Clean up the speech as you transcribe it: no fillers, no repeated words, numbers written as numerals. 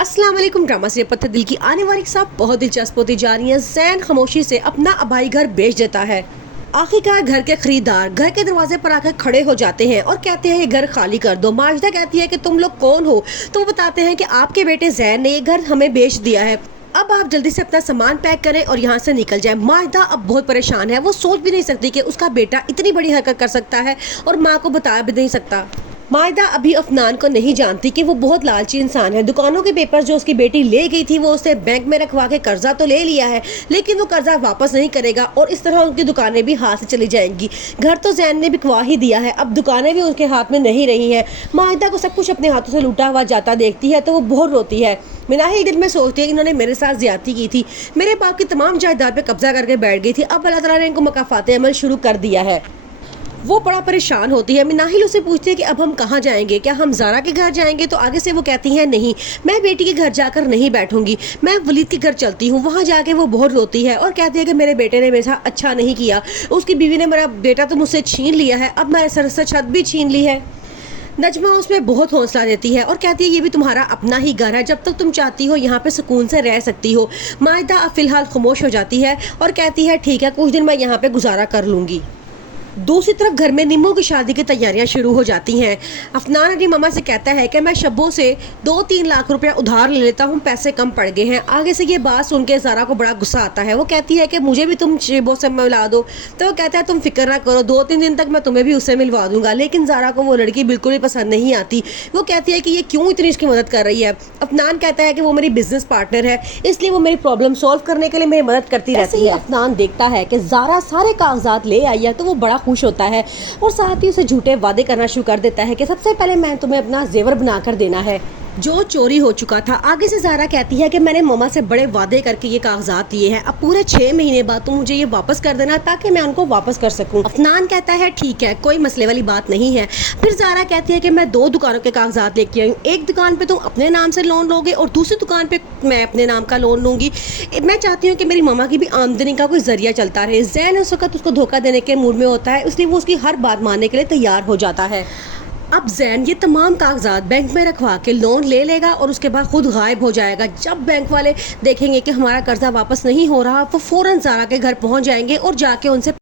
अस्सलाम वालेकुम। ड्रामा से पत्थर दिल की आने वाली साहब बहुत दिलचस्प होती जा रही है। ज़ैन खामोशी से अपना अबाई घर बेच देता है। आखिरकार घर के खरीदार घर के दरवाजे पर आकर खड़े हो जाते हैं और कहते हैं ये घर खाली कर दो। माजिदा कहती है कि तुम लोग कौन हो? तो वो बताते हैं कि आपके बेटे ज़ैन ने ये घर हमें बेच दिया है, अब आप जल्दी से अपना सामान पैक करें और यहाँ से निकल जाए। माजिदा अब बहुत परेशान है, वो सोच भी नहीं सकती कि उसका बेटा इतनी बड़ी हरकत कर सकता है और माँ को बता भी नहीं सकता। माजिदा अभी अफनान को नहीं जानती कि वो बहुत लालची इंसान है। दुकानों के पेपर जो उसकी बेटी ले गई थी वो उसे बैंक में रखवा के कर्जा तो ले लिया है, लेकिन वो कर्जा वापस नहीं करेगा और इस तरह उनकी दुकानें भी हाथ से चली जाएंगी। घर तो ज़ैन ने बिकवा ही दिया है, अब दुकानें भी उनके हाथ में नहीं रही हैं। माजिदा को सब कुछ अपने हाथों से लूटा हुआ जाता देखती है तो वो बहुत रोती है। मिनाहिल दिल में सोचती है इन्होंने मेरे साथ ज्यादती की थी, मेरे बाप की तमाम जायदाद पे कब्जा करके बैठ गई थी, अब अल्लाह ताला ने इनको मकाफात अमल शुरू कर दिया है। वो बड़ा परेशान होती है। मिनाहिल उसे पूछती है कि अब हम कहाँ जाएंगे, क्या हम ज़ारा के घर जाएंगे? तो आगे से वो कहती है नहीं, मैं बेटी के घर जाकर नहीं बैठूंगी, मैं वलीद के घर चलती हूँ। वहाँ जाके वो बहुत रोती है और कहती है कि मेरे बेटे ने मेरे साथ अच्छा नहीं किया, उसकी बीवी ने मेरा बेटा तो मुझसे छीन लिया है, अब मेरे सर से छत भी छीन ली है। नजमा उसमें बहुत हौसला देती है और कहती है ये भी तुम्हारा अपना ही घर है, जब तक तुम चाहती हो यहाँ पे सुकून से रह सकती हो। माजिदा अब फिलहाल खामोश हो जाती है और कहती है ठीक है, कुछ दिन मैं यहाँ पे गुजारा कर लूँगी। दूसरी तरफ घर में निम्मो की शादी की तैयारियां शुरू हो जाती हैं। अफनान अपनी मम्मा से कहता है कि मैं शब्बों से 2-3 लाख रुपया उधार ले लेता हूँ, पैसे कम पड़ गए हैं। आगे से ये बात सुन के ज़ारा को बड़ा गुस्सा आता है। वो कहती है कि मुझे भी तुम शब्बों से मिला दो। तो वो कहता है तुम फिक्र ना करो, 2-3 दिन तक मैं तुम्हें भी उससे मिलवा दूंगा। लेकिन ज़ारा को वो लड़की बिल्कुल भी पसंद नहीं आती। वो कहती है कि ये क्यों इतनी इसकी मदद कर रही है। अफनान कहता है कि वो मेरी बिजनेस पार्टनर है, इसलिए वो मेरी प्रॉब्लम सॉल्व करने के लिए मेरी मदद करती रहती है। अफनान देखता है कि ज़ारा सारे कागजात ले आई है तो वो बड़ा खुश होता है और साथ ही उसे झूठे वादे करना शुरू कर देता है कि सबसे पहले मैं तुम्हें अपना जेवर बनाकर देना है जो चोरी हो चुका था। आगे से ज़ारा कहती है कि मैंने मम्मा से बड़े वादे करके ये कागजात दिए हैं, अब पूरे 6 महीने बाद तुम मुझे ये वापस कर देना ताकि मैं उनको वापस कर सकूं। अफनान कहता है ठीक है, कोई मसले वाली बात नहीं है। फिर ज़ारा कहती है कि मैं 2 दुकानों के कागजात लेके आई हूँ, एक दुकान पे तुम अपने नाम से लोन लोगे और दूसरी दुकान पे मैं अपने नाम का लोन लूँगी। मैं चाहती हूँ कि मेरी मम्मा की भी आमदनी का कोई जरिया चलता रहे। ज़ैन उस वक्त उसको धोखा देने के मूड में होता है, इसलिए वो उसकी हर बात मानने के लिए तैयार हो जाता है। अब ज़ैन ये तमाम कागजात बैंक में रखवा के लोन ले लेगा और उसके बाद खुद गायब हो जाएगा। जब बैंक वाले देखेंगे कि हमारा कर्जा वापस नहीं हो रहा, वो फ़ौरन ज़ारा के घर पहुंच जाएंगे और जाके उनसे